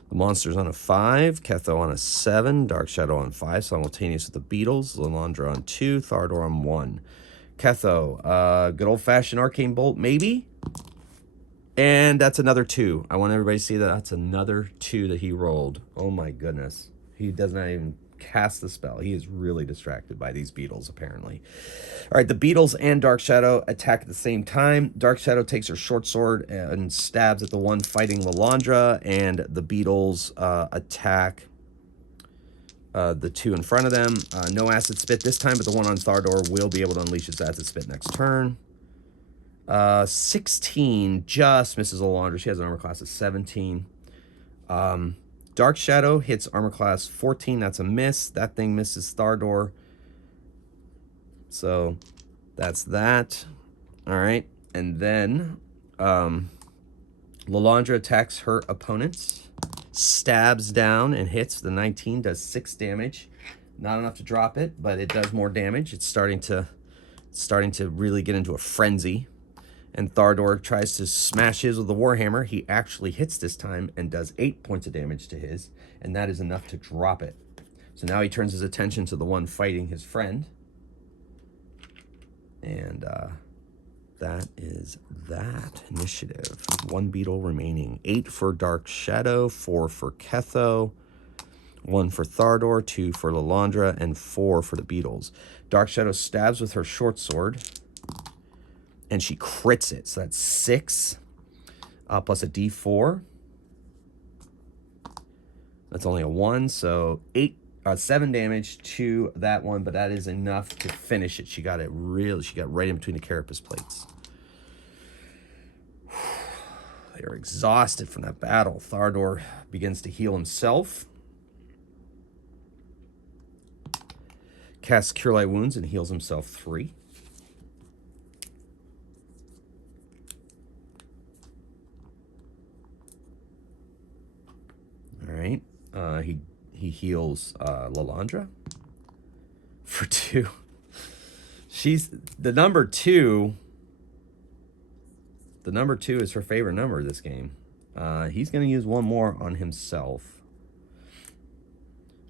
The monster's on a 5, Ketho on a 7, Dark Shadow on 5, simultaneous with the Beetles, Lalandra on 2, Thardor on 1. Ketho, good old-fashioned arcane bolt, maybe? And that's another 2. I want everybody to see that that's another 2 that he rolled. Oh my goodness. He does not even cast the spell. He is really distracted by these beetles, apparently. All right, the beetles and Dark Shadow attack at the same time. Dark Shadow takes her short sword and stabs at the one fighting Lalandra, and the beetles attack the 2 in front of them. No acid spit this time, but the one on Thardor will be able to unleash its acid spit next turn. 16 just misses Lalandra. She has an armor class of 17. Dark Shadow hits armor class 14. That's a miss. That thing misses Thardor. So that's that. All right. And then Lalandra attacks her opponents, stabs down and hits. The 19 does 6 damage. Not enough to drop it, but it does more damage. It's starting to really get into a frenzy. And Thardor tries to smash his with the Warhammer. He actually hits this time and does 8 points of damage to his, and that is enough to drop it. So now he turns his attention to the one fighting his friend. And that is that initiative. 1 beetle remaining. 8 for Dark Shadow, 4 for Ketho, 1 for Thardor, 2 for Lalandra, and 4 for the beetles. Dark Shadow stabs with her short sword, and she crits it. So that's 6 plus a d4. That's only a 1, so 7 damage to that one, but that is enough to finish it. She got right in between the carapace plates. They are exhausted from that battle. Thardor begins to heal himself. Casts Cure Light Wounds and heals himself 3. All right. He heals Lalandra for 2. She's the number 2. The number 2 is her favorite number this game. He's going to use 1 more on himself,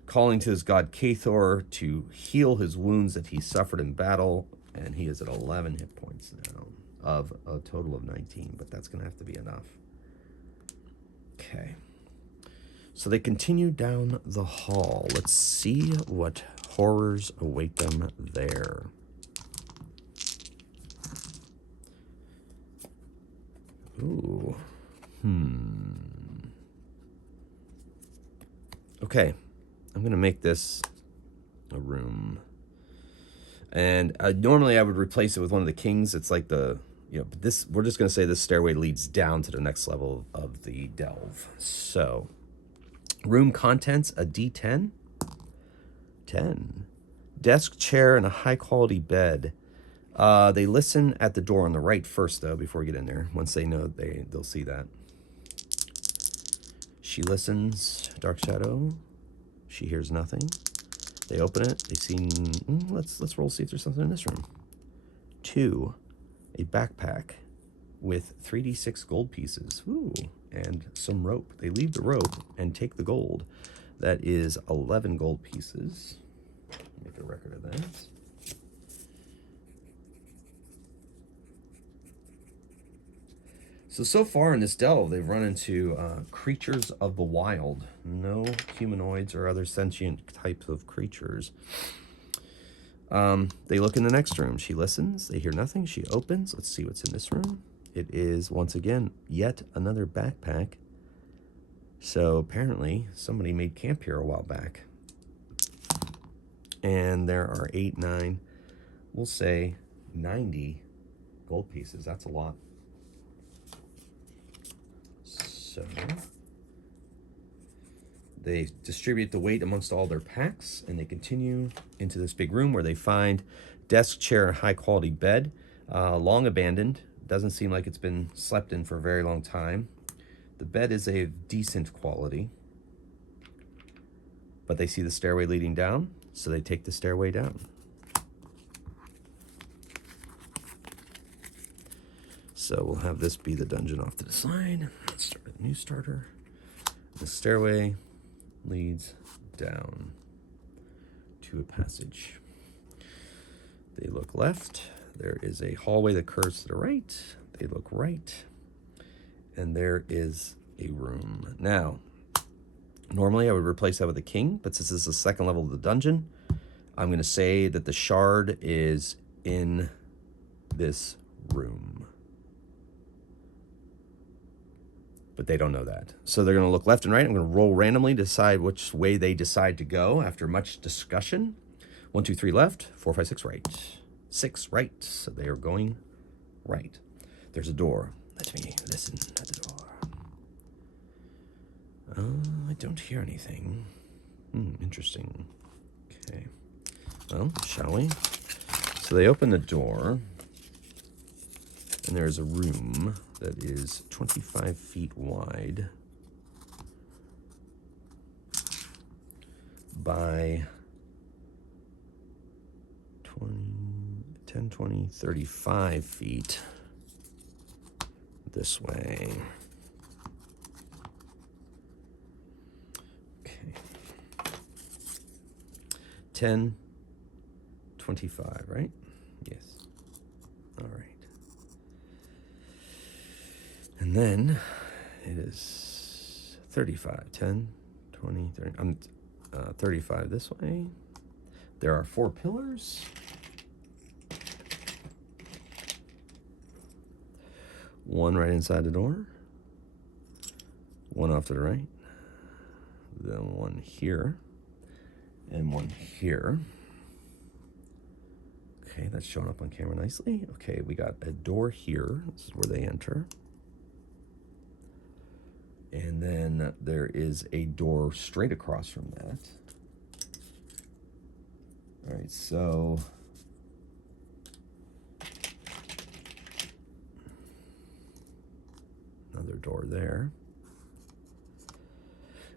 calling to his god Cathor to heal his wounds that he suffered in battle, and he is at 11 hit points now of a total of 19, but that's going to have to be enough. Okay. So they continue down the hall. Let's see what horrors await them there. Ooh. Okay. I'm going to make this a room. And normally I would replace it with one of the kings. It's like but this, we're just going to say this stairway leads down to the next level of the delve. So, room contents, a D10. 10. Desk, chair, and a high-quality bed. They listen at the door on the right first, though, before we get in there. Once they know, they'll see that. She listens. Dark Shadow. She hears nothing. They open it. They see... let's roll, see if there's something in this room. 2. A backpack with 3d6 gold pieces. Ooh. And some rope. They leave the rope and take the gold. That is 11 gold pieces. Make a record of that. So far in this delve, they've run into creatures of the wild. No humanoids or other sentient types of creatures. They look in the next room. She listens. They hear nothing. She opens. Let's see what's in this room. It is, once again, yet another backpack. So apparently somebody made camp here a while back. And there are 8, 9, we'll say 90 gold pieces. That's a lot. So they distribute the weight amongst all their packs, and they continue into this big room where they find desk, chair, and high-quality bed. Long abandoned. Doesn't seem like it's been slept in for a very long time. The bed is a decent quality, but they see the stairway leading down, so they take the stairway down. So we'll have this be the dungeon off to the side. Let's start with a new starter. The stairway leads down to a passage. They look left. There is a hallway that curves to the right. They look right. And there is a room. Now, normally I would replace that with a king, but since this is the second level of the dungeon, I'm going to say that the shard is in this room. But they don't know that. So they're going to look left and right. I'm going to roll randomly to decide which way they decide to go after much discussion. 1, 2, 3 left, 4, 5, 6 right. 6 right. So they are going right. There's a door. Let me listen at the door. I don't hear anything. Interesting. Okay. Well, shall we? So they open the door, and there's a room that is 25 feet wide by 10, 20, 35 feet this way. Okay. 10, 25, right? Yes. All right. And then it is 35, 10, 20, 30. I'm 35 this way. There are 4 pillars. One right inside the door. One off to the right. Then one here. And one here. Okay, that's showing up on camera nicely. Okay, we got a door here. This is where they enter. And then there is a door straight across from that. All right, so another door there.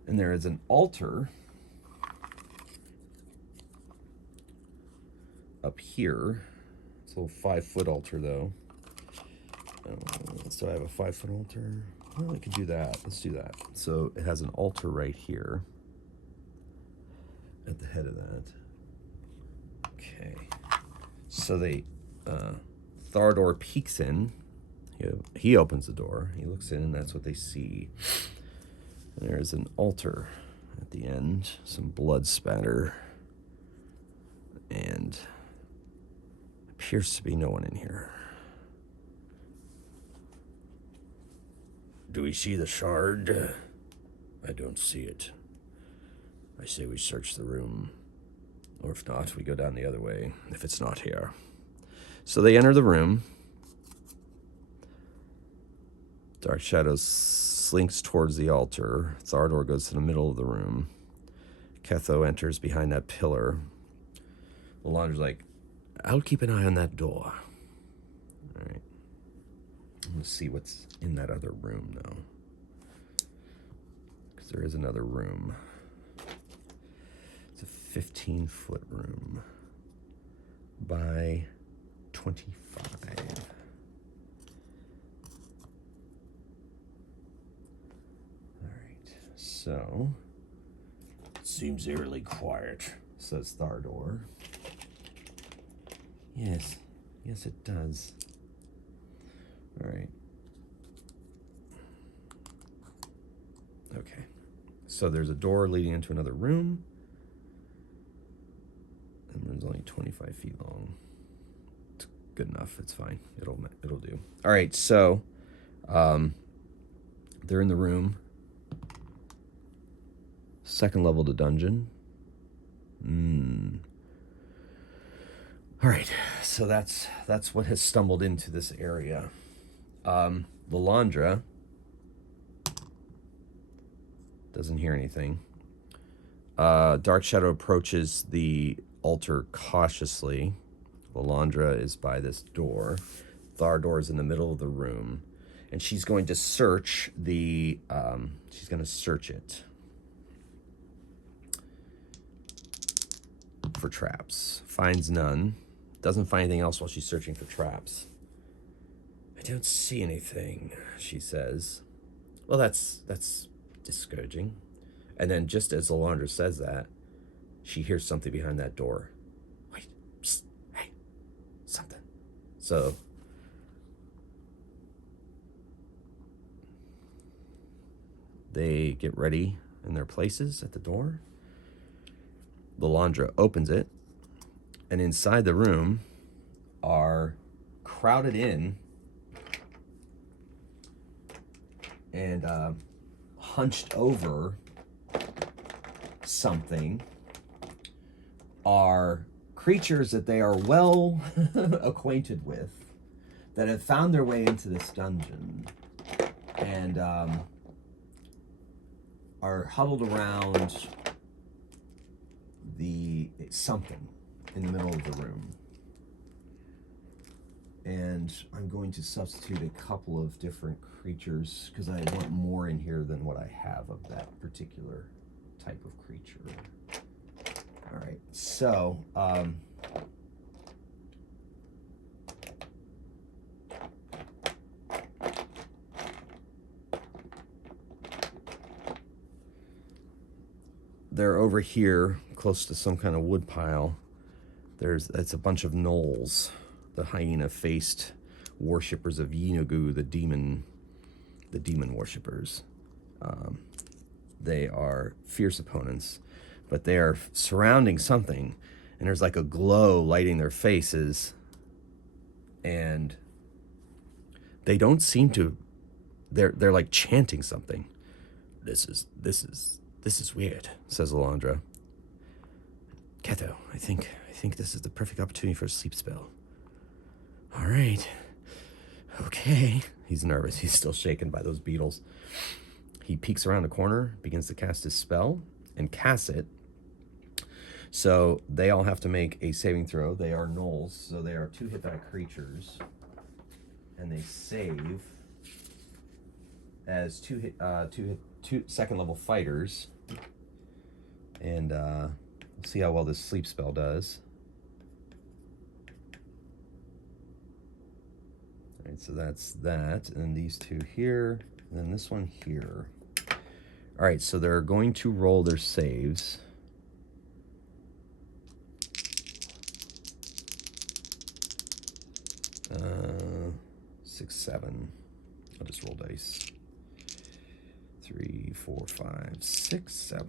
And there is an altar up here. It's a little 5-foot altar, though. So I have a 5-foot altar. Well, I could do that. Let's do that. So it has an altar right here at the head of that. Okay. So Thardor peeks in. He opens the door. He looks in, and that's what they see. And there's an altar at the end. Some blood spatter. And appears to be no one in here. Do we see the shard? I don't see it. I say we search the room. Or if not, we go down the other way, if it's not here. So they enter the room. Dark Shadow slinks towards the altar. Thardor goes to the middle of the room. Ketho enters behind that pillar. Lalandra's like, I'll keep an eye on that door. All right. Let's see what's in that other room, though. Because there is another room. It's a 15-foot room by 25. All right. So, seems eerily quiet, says Thardor. Yes. Yes, it does. All right. Okay. So there's a door leading into another room. And it's only 25 feet long. It's good enough. It's fine. It'll do. All right. So they're in the room. Second level of the dungeon. All right. So that's what has stumbled into this area. Lalandra doesn't hear anything. Dark Shadow approaches the altar cautiously. Lalandra is by this door. Thardor is in the middle of the room, and she's going to search the. She's going to search it for traps. Finds none. Doesn't find anything else while she's searching for traps. I don't see anything, she says. Well, that's discouraging. And then just as Lalandra says that, she hears something behind that door. Wait, psst, hey, something. So They get ready in their places at the door. Lalandra opens it, and inside the room are crowded in and hunched over something are creatures that they are well acquainted with, that have found their way into this dungeon and are huddled around something in the middle of the room. And I'm going to substitute a couple of different creatures because I want more in here than what I have of that particular type of creature. All right, so they're over here close to some kind of wood pile. It's a bunch of gnolls, the hyena-faced worshippers of Yeenoghu, the demon worshippers. They are fierce opponents, but they are surrounding something, and there's like a glow lighting their faces, and they don't seem to. They're like chanting something. This is weird, says Lalandra. Ketho, I think this is the perfect opportunity for a sleep spell. All right. Okay. He's nervous. He's still shaken by those beetles. He peeks around the corner, begins to cast his spell, and casts it. So they all have to make a saving throw. They are gnolls, so they are 2 hit die creatures. And they save as 2 second level fighters. And we'll see how well this sleep spell does. All right, so that's that. And these 2 here, and then this one here. All right, so they're going to roll their saves. Six, 7. I'll just roll dice. 3, 4, 5, 6, 7.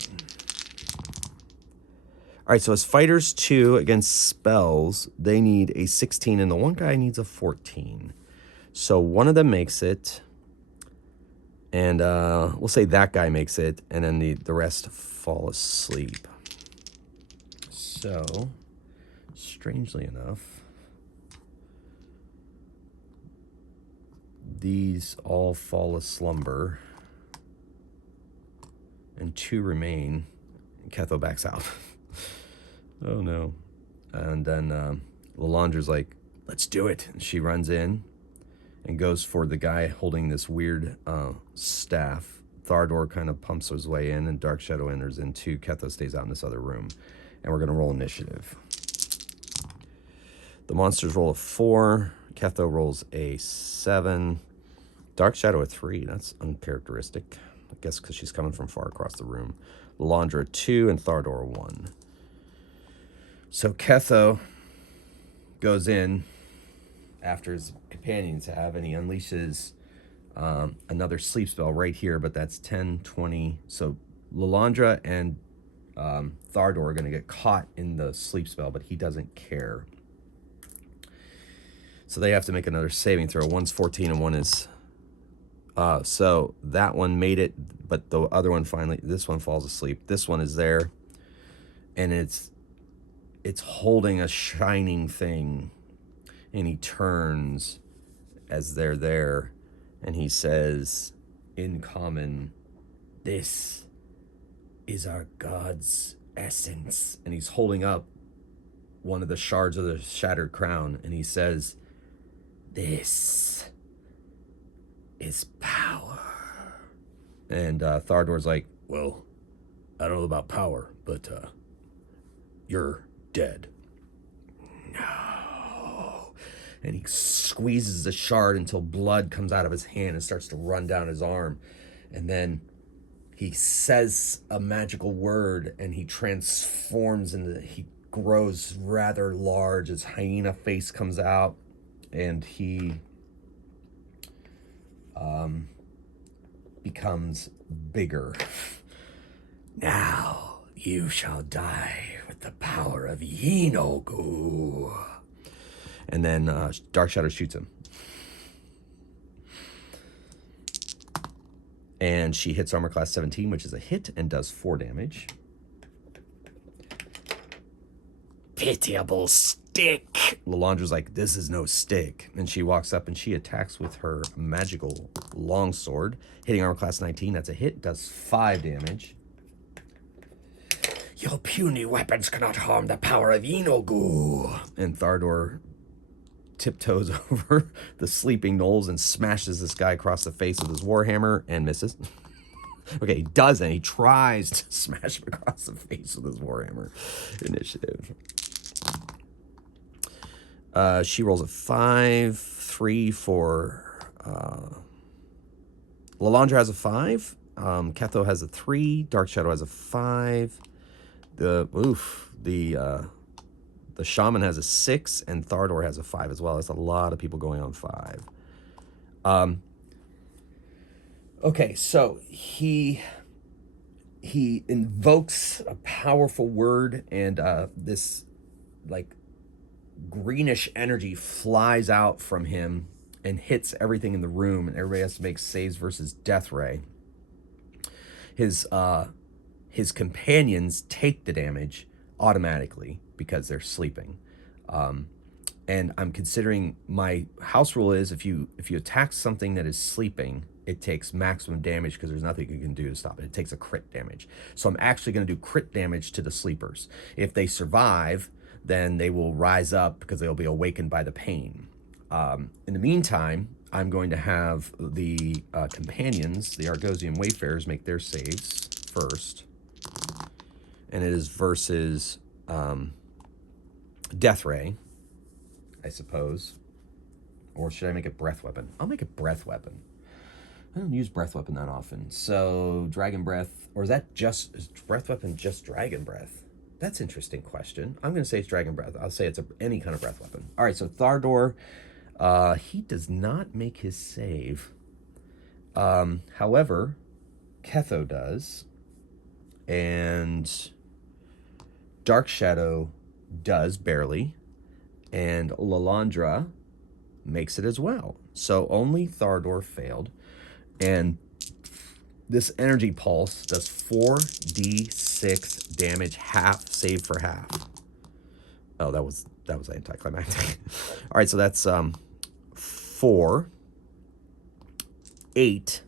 All right, so as fighters 2 against spells, they need a 16, and the one guy needs a 14. So one of them makes it, and we'll say that guy makes it, and then the rest fall asleep. So, strangely enough, these all fall aslumber, and 2 remain. Ketho backs out. Oh no. And then Lalandra's like, let's do it. And she runs in and goes for the guy holding this weird staff. Thardor kind of pumps his way in, and Dark Shadow enters in too. Ketho stays out in this other room. And we're going to roll initiative. The monsters roll a 4. Ketho rolls a 7. Dark Shadow a 3. That's uncharacteristic. I guess because she's coming from far across the room. Lalandra a 2 and Thardor a 1. So Ketho goes in after his companions have, and he unleashes another sleep spell right here, but that's 10, 20. So Lalandra and Thardor are going to get caught in the sleep spell, but he doesn't care. So they have to make another saving throw. One's 14 and one is... so that one made it, but the other one finally... This one falls asleep. This one is there, and it's holding a shining thing, and he turns as they're there, and he says in common, "This is our God's essence." And he's holding up one of the shards of the shattered crown, and he says, "This is power." And Thardor's like, "Well, I don't know about power, but you're dead." No. And he squeezes the shard until blood comes out of his hand and starts to run down his arm. And then he says a magical word, and he transforms he grows rather large. His hyena face comes out, and he becomes bigger. Now you shall die with the power of Yinogu. And then Dark Shadow shoots him. And she hits armor class 17, which is a hit, and does 4 damage. Pitiable stick. Lalandra's like, this is no stick. And she walks up and she attacks with her magical longsword, hitting armor class 19. That's a hit, does 5 damage. Your puny weapons cannot harm the power of Inogu. And Thardor tiptoes over the sleeping gnolls and smashes this guy across the face with his warhammer and misses. Okay, he doesn't. He tries to smash him across the face with his warhammer. Initiative. She rolls a 5, 3 for... Lalandra has a 5. Ketho has a 3. Dark Shadow has a 5. The Shaman has a 6, and Thardor has a 5 as well. There's a lot of people going on 5. Okay, so he invokes a powerful word, and this like greenish energy flies out from him and hits everything in the room, and everybody has to make saves versus Death Ray. His companions take the damage automatically because they're sleeping. And I'm considering, my house rule is if you attack something that is sleeping, it takes maximum damage because there's nothing you can do to stop it. It takes a crit damage. So I'm actually going to do crit damage to the sleepers. If they survive, then they will rise up because they'll be awakened by the pain. In the meantime, I'm going to have the companions, the Argosian Wayfarers, make their saves first. And it is versus Death Ray, I suppose. Or should I make it Breath Weapon? I'll make it Breath Weapon. I don't use Breath Weapon that often. So, Dragon Breath, or is Breath Weapon just Dragon Breath? That's an interesting question. I'm going to say it's Dragon Breath. I'll say it's any kind of Breath Weapon. All right, so Thardor, he does not make his save. However, Ketho does. And Dark Shadow does, barely. And Lalandra makes it as well. So only Thardor failed. And this energy pulse does 4d6 damage, half, save for half. Oh, that was anticlimactic. All right, so that's 4, 8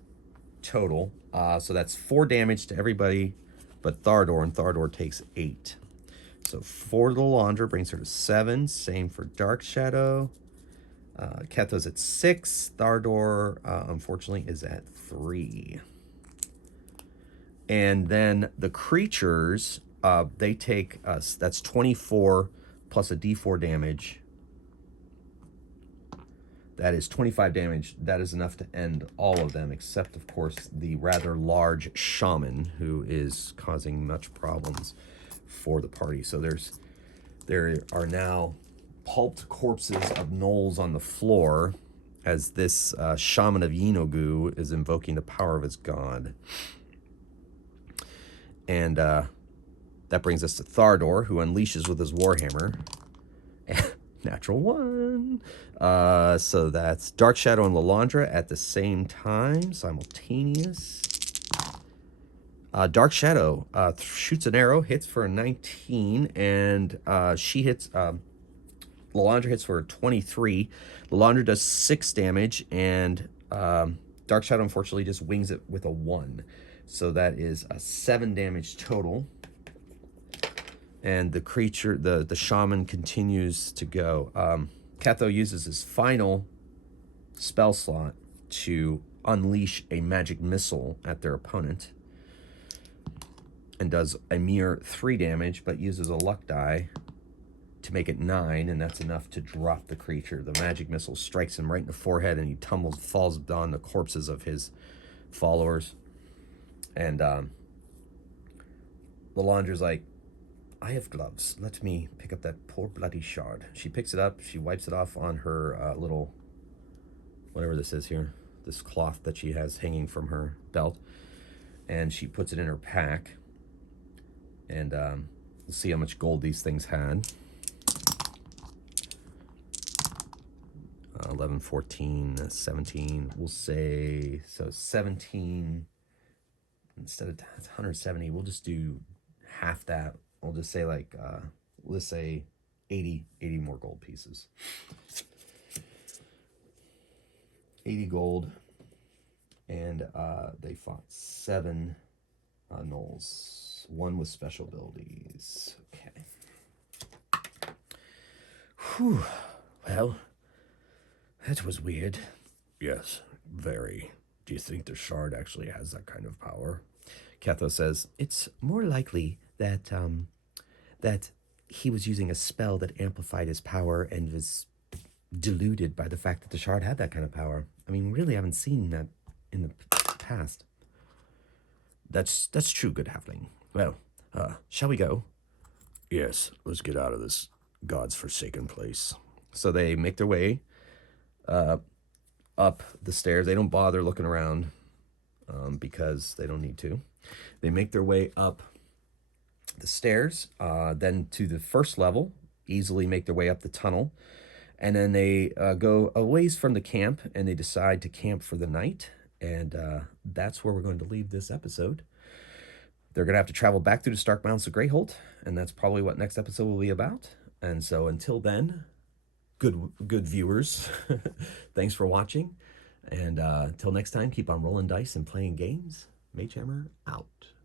total. So that's 4 damage to everybody but Thardor, and Thardor takes 8. So 4 to Lalandra brings her to 7. Same for Dark Shadow. Ketho's at 6. Thardor, unfortunately, is at 3. And then the creatures, they take us. That's 24 plus a d4 damage. That is 25 damage. That is enough to end all of them, except, of course, the rather large shaman, who is causing much problems for the party. So there are now pulped corpses of gnolls on the floor as this shaman of Yinogu is invoking the power of his god. And that brings us to Thardor, who unleashes with his warhammer. Natural 1. So that's Dark Shadow and Lalandra at the same time, simultaneous. Dark Shadow shoots an arrow, hits for a 19, and she hits... Lalandra hits for a 23. Lalandra does 6 damage, and Dark Shadow, unfortunately, just wings it with a 1. So that is a 7 damage total. And the creature, the shaman, continues to go. Ketho uses his final spell slot to unleash a magic missile at their opponent. And does a mere 3 damage, but uses a luck die to make it 9, and that's enough to drop the creature. The magic missile strikes him right in the forehead, and he falls on the corpses of his followers. And Lalandra's like, I have gloves. Let me pick up that poor bloody shard. She picks it up. She wipes it off on her little, whatever this is here, this cloth that she has hanging from her belt, and she puts it in her pack. And we'll see how much gold these things had. 11, 14, 17. We'll say, so 17, instead of 170, we'll just do half that. We'll just say like, let's say 80 more gold pieces. 80 gold. And they fought 7 gnolls. 1 with special abilities. Okay. Whew. Well, that was weird. Yes, very. Do you think the shard actually has that kind of power? Ketho says, it's more likely that that he was using a spell that amplified his power and was deluded by the fact that the shard had that kind of power. I mean, really haven't seen that in the past. That's true, good halfling. Well, shall we go? Yes, let's get out of this God's forsaken place. So they make their way up the stairs. They don't bother looking around because they don't need to. They make their way up the stairs, then to the first level, easily make their way up the tunnel, and then they go a ways from the camp, and they decide to camp for the night, and that's where we're going to leave this episode. They're going to have to travel back through the Stark Mounds to Greyholt, and that's probably what next episode will be about. And so until then, good viewers, thanks for watching, and until next time, keep on rolling dice and playing games. Magehammer out.